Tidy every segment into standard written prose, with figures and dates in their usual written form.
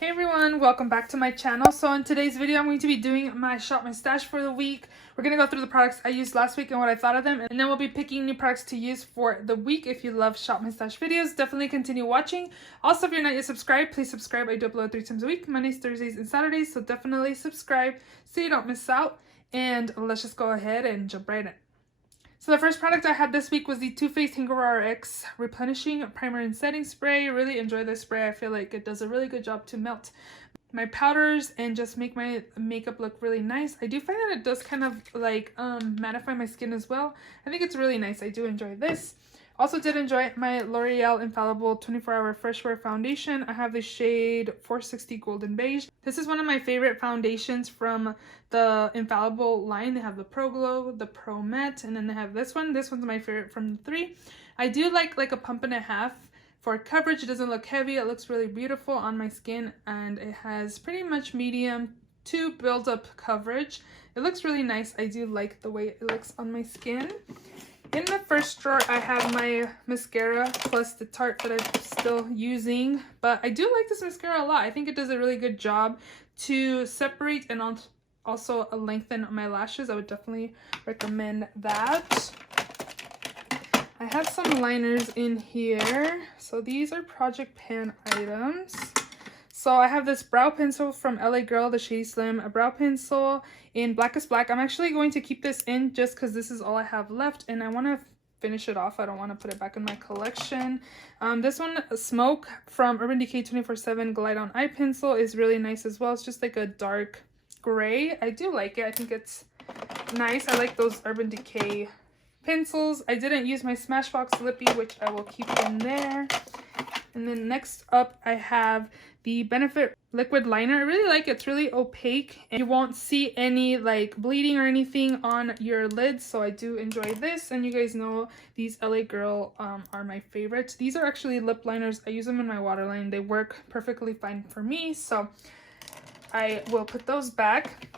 Hey everyone, welcome back to my channel. So in today's video, I'm going to be doing my shop my stash for the week. We're going to go through the products I used last week and what I thought of them. And then we'll be picking new products to use for the week. If you love shop my stash videos, definitely continue watching. Also, if you're not yet subscribed, please subscribe. I do upload 3 times a week, Mondays, Thursdays, and Saturdays. So definitely subscribe so you don't miss out. And let's just go ahead and jump right in. So the first product I had this week was the Too Faced Hangover RX Replenishing Primer and Setting Spray. Really enjoy this spray. I feel like it does a really good job to melt my powders and just make my makeup look really nice. I do find that it does kind of like mattify my skin as well. I think it's really nice. I do enjoy this. Also did enjoy my L'Oreal Infallible 24-Hour Fresh Wear Foundation. I have the shade 460 Golden Beige. This is one of my favorite foundations from the Infallible line. They have the Pro Glow, the Pro Matte, and then they have this one. This one's my favorite from the 3. I do like a pump and a half for coverage. It doesn't look heavy. It looks really beautiful on my skin, and it has pretty much medium to build up coverage. It looks really nice. I do like the way it looks on my skin. In the first drawer, I have my mascara plus the Tarte that I'm still using. But I do like this mascara a lot. I think it does a really good job to separate and also lengthen my lashes. I would definitely recommend that. I have some liners in here. So these are Project Pan items. So I have this brow pencil from LA Girl, the Shady Slim, a brow pencil in Blackest Black. I'm actually going to keep this in just because this is all I have left and I want to finish it off. I don't want to put it back in my collection. This one, Smoke from Urban Decay 24/7 Glide On Eye Pencil, is really nice as well. It's just like a dark gray. I do like it. I think it's nice. I like those Urban Decay pencils. I didn't use my Smashbox Lippy, which I will keep in there. And then next up, I have the Benefit Liquid Liner. I really like it. It's really opaque and you won't see any like bleeding or anything on your lids. So I do enjoy this. And you guys know these LA Girl are my favorites. These are actually lip liners. I use them in my waterline. They work perfectly fine for me. So I will put those back.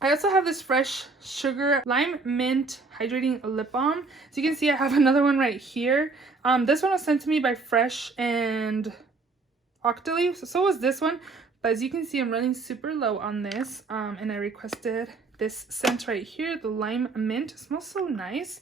I also have this Fresh Sugar Lime Mint Hydrating Lip Balm. So you can see I have another one right here. This one was sent to me by Fresh and Octoly. So was this one. But as you can see, I'm running super low on this. And I requested this scent right here, the Lime Mint. It smells so nice.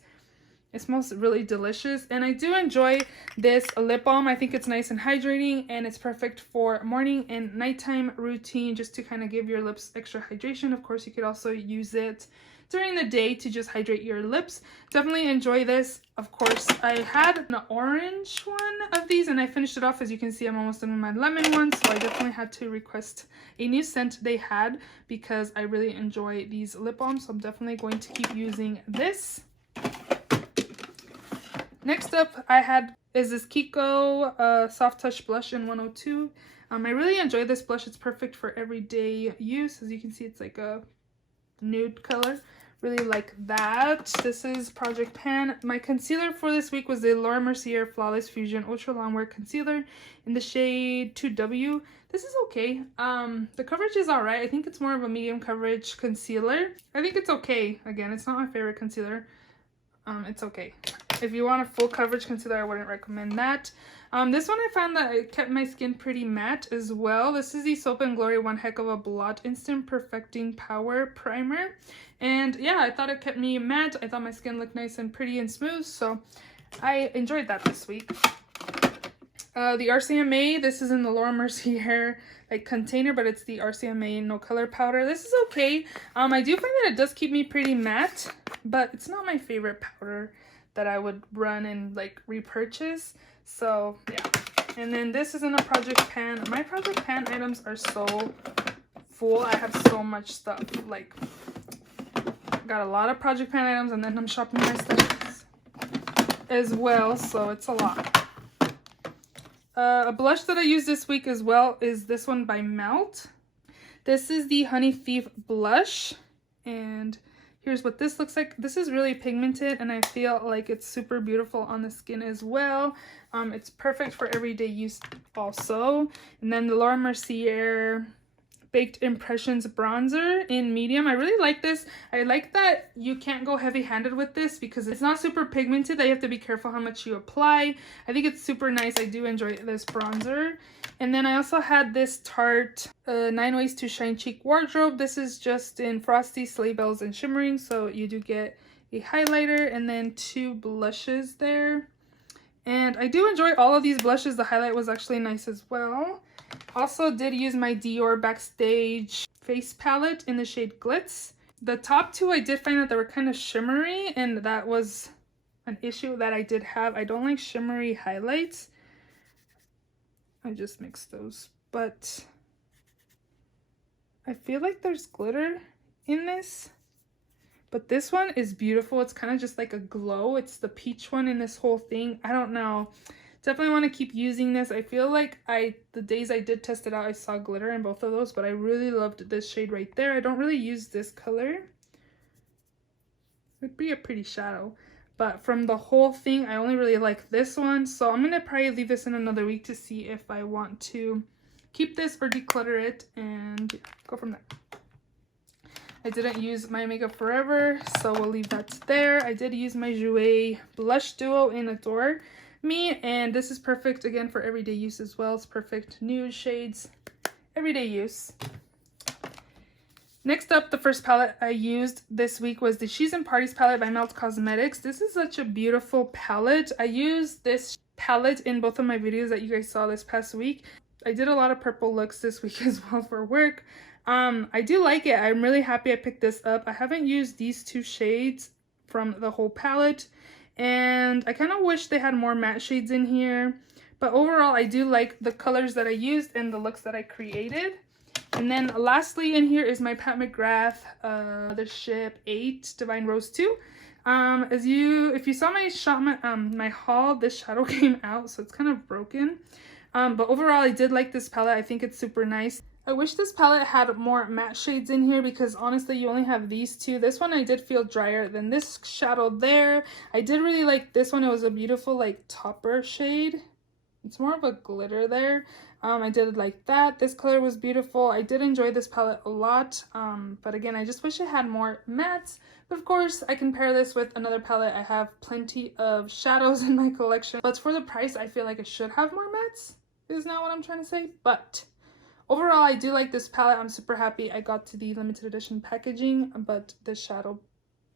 It smells really delicious. And I do enjoy this lip balm. I think it's nice and hydrating, and it's perfect for morning and nighttime routine just to kind of give your lips extra hydration. Of course, you could also use it during the day to just hydrate your lips. Definitely enjoy this. Of course, I had an orange one of these and I finished it off. As you can see, I'm almost done with my lemon one, so I definitely had to request a new scent they had because I really enjoy these lip balms. So I'm definitely going to keep using this. Next up, I had this Kiko Soft Touch Blush in 102. I really enjoy this blush. It's perfect for everyday use. As you can see, it's like a nude color. Really like that. This is Project Pan. My concealer for this week was the Laura Mercier Flawless Fusion Ultra Longwear Concealer in the shade 2W. This is okay. The coverage is alright. I think it's more of a medium coverage concealer. I think it's okay. Again, it's not my favorite concealer. It's okay. If you want a full coverage concealer, I wouldn't recommend that. This one I found that it kept my skin pretty matte as well. This is the Soap & Glory One Heck of a Blot Instant Perfecting Power Primer. And yeah, I thought it kept me matte. I thought my skin looked nice and pretty and smooth. So I enjoyed that this week. The RCMA, this is in the Laura Mercier like container, but it's the RCMA No Color Powder. This is okay. I do find that it does keep me pretty matte, but it's not my favorite powder that I would run and like repurchase. So yeah. And then this is in a Project Pan. My Project Pan items are so full. I have so much stuff. Like, got a lot of Project Pan items, and then I'm shopping my stuff as well, so it's a lot. A blush that I used this week as well is this one by Melt. This is the Honey Thief blush, and here's what this looks like. This is really pigmented, and I feel like it's super beautiful on the skin as well. It's perfect for everyday use also. And then the Laura Mercier Baked Impressions bronzer in medium. I really like this. I like that you can't go heavy-handed with this because it's not super pigmented. You have to be careful how much you apply. I think it's super nice. I do enjoy this bronzer. And then I also had this Tarte 9 Ways to Shine Cheek Wardrobe. This is just in Frosty, Sleigh Bells, and Shimmering. So you do get a highlighter and then 2 blushes there. And I do enjoy all of these blushes. The highlight was actually nice as well. Also did use my Dior Backstage face palette in the shade Glitz. The top 2 I did find that they were kind of shimmery, and that was an issue that I did have. I don't like shimmery highlights. I just mixed those, but I feel like there's glitter in this. But this one is beautiful. It's kind of just like a glow. It's the peach one in this whole thing. I don't know. Definitely want to keep using this. I feel like the days I did test it out, I saw glitter in both of those, but I really loved this shade right there. I don't really use this color. It'd be a pretty shadow. But from the whole thing, I only really like this one. So I'm going to probably leave this in another week to see if I want to keep this or declutter it and go from there. I didn't use my Makeup Forever, so we'll leave that there. I did use my Jouer Blush Duo in Adore Me, and this is perfect, again, for everyday use as well. It's perfect nude shades, everyday use. Next up, the first palette I used this week was the She's in Parties palette by Melt Cosmetics. This is such a beautiful palette. I used this palette in both of my videos that you guys saw this past week. I did a lot of purple looks this week as well for work. I do like it. I'm really happy I picked this up. I haven't used these 2 shades from the whole palette, and I kind of wish they had more matte shades in here. But overall, I do like the colors that I used and the looks that I created. And then lastly in here is my Pat McGrath Mothership 8 Divine Rose 2. If you saw my haul, this shadow came out, so it's kind of broken. But overall, I did like this palette. I think it's super nice. I wish this palette had more matte shades in here because honestly, you only have these 2. This one I did feel drier than this shadow there. I did really like this one. It was a beautiful like topper shade. It's more of a glitter there. I did like that. This color was beautiful. I did enjoy this palette a lot. But again, I just wish it had more mattes. But of course, I can pair this with another palette. I have plenty of shadows in my collection. But for the price, I feel like it should have more mattes. Is not what I'm trying to say. But overall, I do like this palette. I'm super happy I got to the limited edition packaging. But this shadow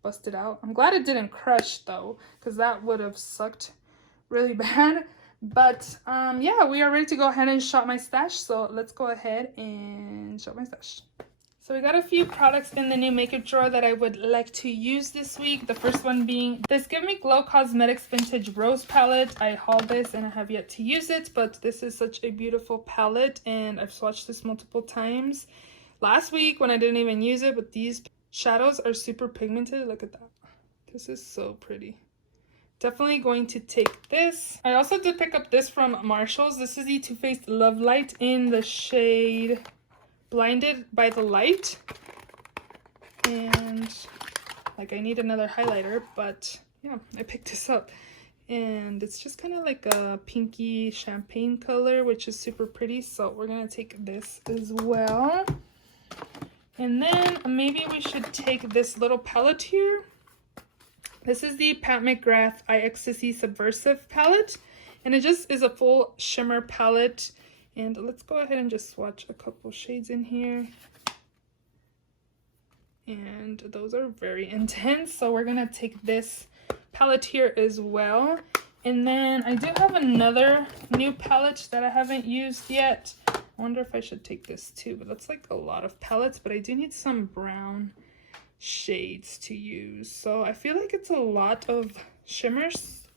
busted out. I'm glad it didn't crush though, because that would have sucked really bad. But yeah, we are ready to go ahead and shop my stash, so let's go ahead and shop my stash. So we got a few products in the new makeup drawer that I would like to use this week. The first one being this Give Me Glow Cosmetics Vintage Rose palette. I hauled this and I have yet to use it, but this is such a beautiful palette and I've swatched this multiple times last week when I didn't even use it. But these shadows are super pigmented. Look at that. This is so pretty. Definitely going to take this. I also did pick up this from Marshall's. This is the Too Faced Love Light in the shade Blinded by the Light. And like, I need another highlighter, but yeah, I picked this up. And it's just kind of like a pinky champagne color, which is super pretty. So we're gonna take this as well. And then maybe we should take this little palette here. This is the Pat McGrath Eye Ecstasy Subversive palette, and it just is a full shimmer palette. And let's go ahead and just swatch a couple shades in here. And those are very intense, so we're gonna take this palette here as well. And then I do have another new palette that I haven't used yet. I wonder if I should take this too, but that's like a lot of palettes, but I do need some brown shades to use. So I feel like it's a lot of shimmers,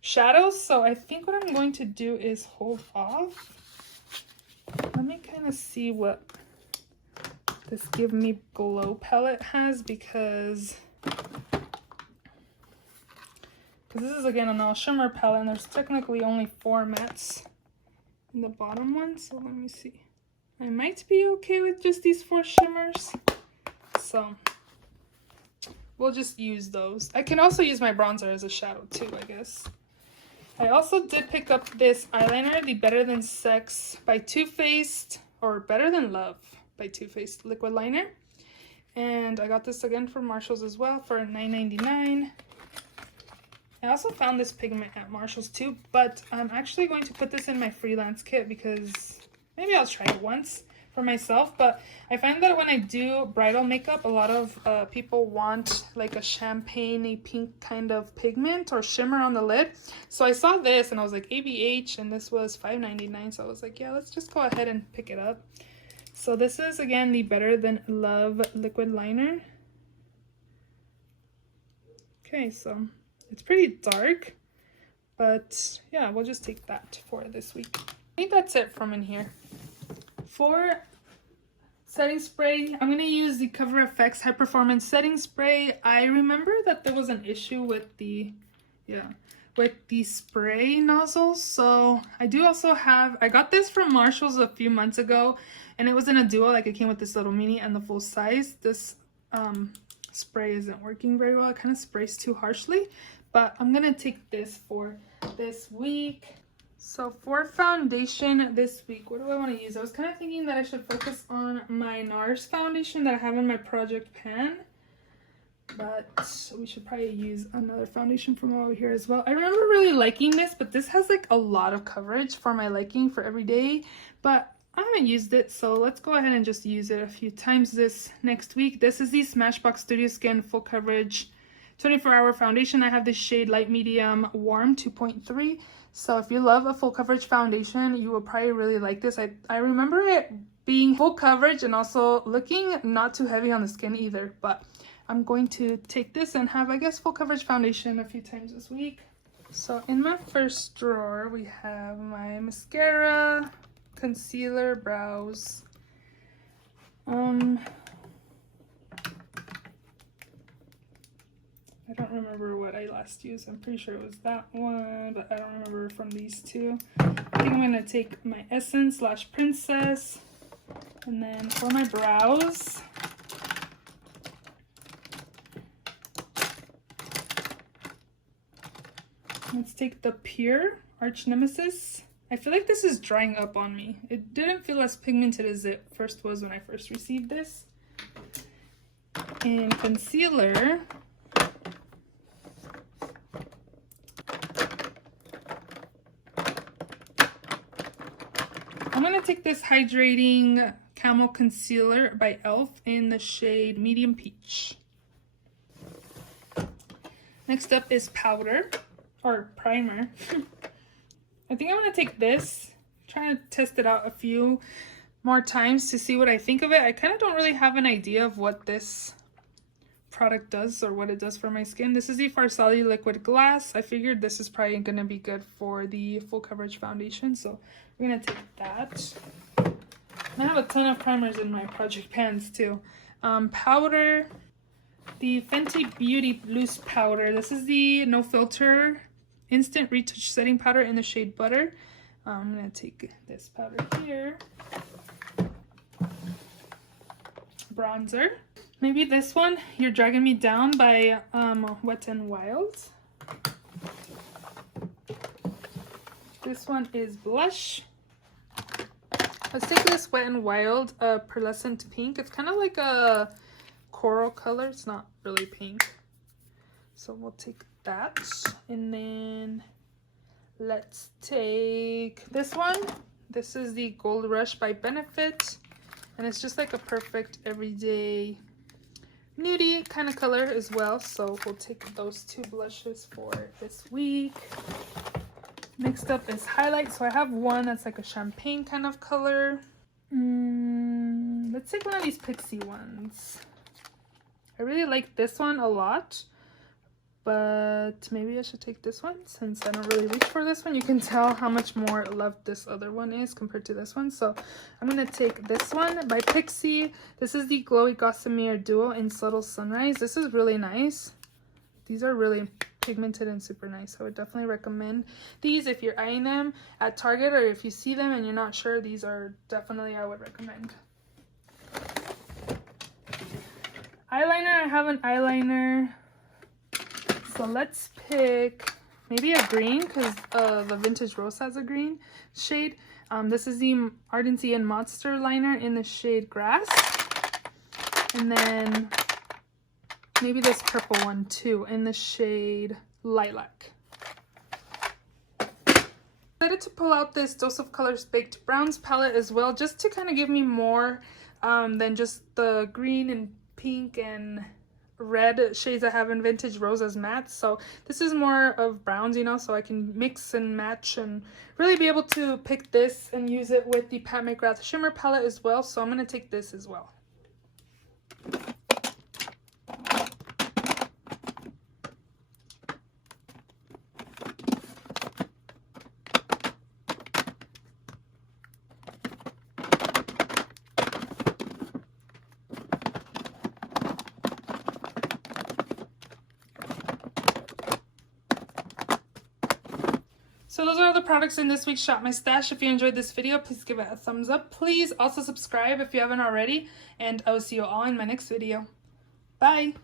shadows, so I think what I'm going to do is hold off. Let me kind of see what this Give Me Glow palette has, because this is again an all shimmer palette and there's technically only 4 mattes in the bottom one. So let me see, I might be okay with just these 4 shimmers, so we'll just use those. I can also use my bronzer as a shadow too, I guess. I also did pick up this eyeliner, the Better Than Sex by Too Faced, or Better Than Love by Too Faced liquid liner. And I got this again from Marshall's as well for $9.99. I also found this pigment at Marshall's too, but I'm actually going to put this in my freelance kit because maybe I'll try it once for myself. But I find that when I do bridal makeup, a lot of people want like a champagne pink kind of pigment or shimmer on the lid. So I saw this and I was like, ABH, and this was $5.99. So I was like, yeah, let's just go ahead and pick it up. So this is, again, the Better Than Love liquid liner. Okay, so it's pretty dark, but yeah, we'll just take that for this week. I think that's it from in here. For setting spray, I'm going to use the Cover FX High Performance Setting Spray. I remember that there was an issue with the, spray nozzles. So I do also have, I got this from Marshall's a few months ago, and it was in a duo, like it came with this little mini and the full size. This spray isn't working very well. It kind of sprays too harshly, but I'm gonna take this for this week. So for foundation this week, what do I want to use? I was kind of thinking that I should focus on my NARS foundation that I have in my project pan, but we should probably use another foundation from over here as well. I remember really liking this, but this has like a lot of coverage for my liking for every day, but I haven't used it, so let's go ahead and just use it a few times this next week. This is the Smashbox Studio Skin Full Coverage 24-Hour Foundation. I have this shade Light Medium Warm 2.3. So if you love a full coverage foundation, you will probably really like this. I remember it being full coverage and also looking not too heavy on the skin either. But I'm going to take this and have, I guess, full coverage foundation a few times this week. So in my first drawer, we have my mascara, concealer, brows. I don't remember what I last used. I'm pretty sure it was that one, but I don't remember from these two. I think I'm gonna take my Essence / Princess, and then for my brows, let's take the Pure Arch Nemesis. I feel like this is drying up on me. It didn't feel as pigmented as it first was when I first received this. And concealer, I'm going to take this Hydrating Camel Concealer by e.l.f. in the shade Medium Peach. Next up is powder, or primer. I think I'm going to take this, try to test it out a few more times to see what I think of it. I kind of don't really have an idea of what this product does or what it does for my skin. This is the Farsali Liquid Glass. I figured this is probably going to be good for the full coverage foundation, so we're going to take that. I have a ton of primers in my project pans too. Powder, the Fenty Beauty Loose Powder. This is the No Filter Instant Retouch Setting Powder in the shade Butter. I'm going to take this powder here. Bronzer. Maybe this one, You're Dragging Me Down by Wet n Wild. This one is blush. Let's take this Wet n Wild Pearlescent Pink. It's kind of like a coral color. It's not really pink. So we'll take that. And then let's take this one. This is the Gold Rush by Benefit. And it's just like a perfect everyday nudie kind of color as well. So we'll take those two blushes for this week. Next up is highlight. So I have one that's like a champagne kind of color. Let's take one of these Pixie ones. I really like this one a lot, but maybe I should take this one since I don't really reach for this one. You can tell how much more love this other one is compared to this one. So I'm going to take this one by Pixie. This is the Glowy Gossamer Duo in Subtle Sunrise. This is really nice. These are really pigmented and super nice. I would definitely recommend these if you're eyeing them at Target, or if you see them and you're not sure, these are definitely, I would recommend. Eyeliner, I have an eyeliner. So let's pick maybe a green because the Vintage Rose has a green shade. This is the Ardency and Monster liner in the shade Grass. And then maybe this purple one too in the shade Lilac. Decided to pull out this Dose of Colors Baked Browns palette as well, just to kind of give me more than just the green and pink and red shades I have in Vintage Roses Matte. So this is more of browns, you know, so I can mix and match and really be able to pick this and use it with the Pat McGrath Shimmer palette as well. So I'm going to take this as well. So those are all the products in this week's Shop My Stash. If you enjoyed this video, please give it a thumbs up. Please also subscribe if you haven't already. And I will see you all in my next video. Bye!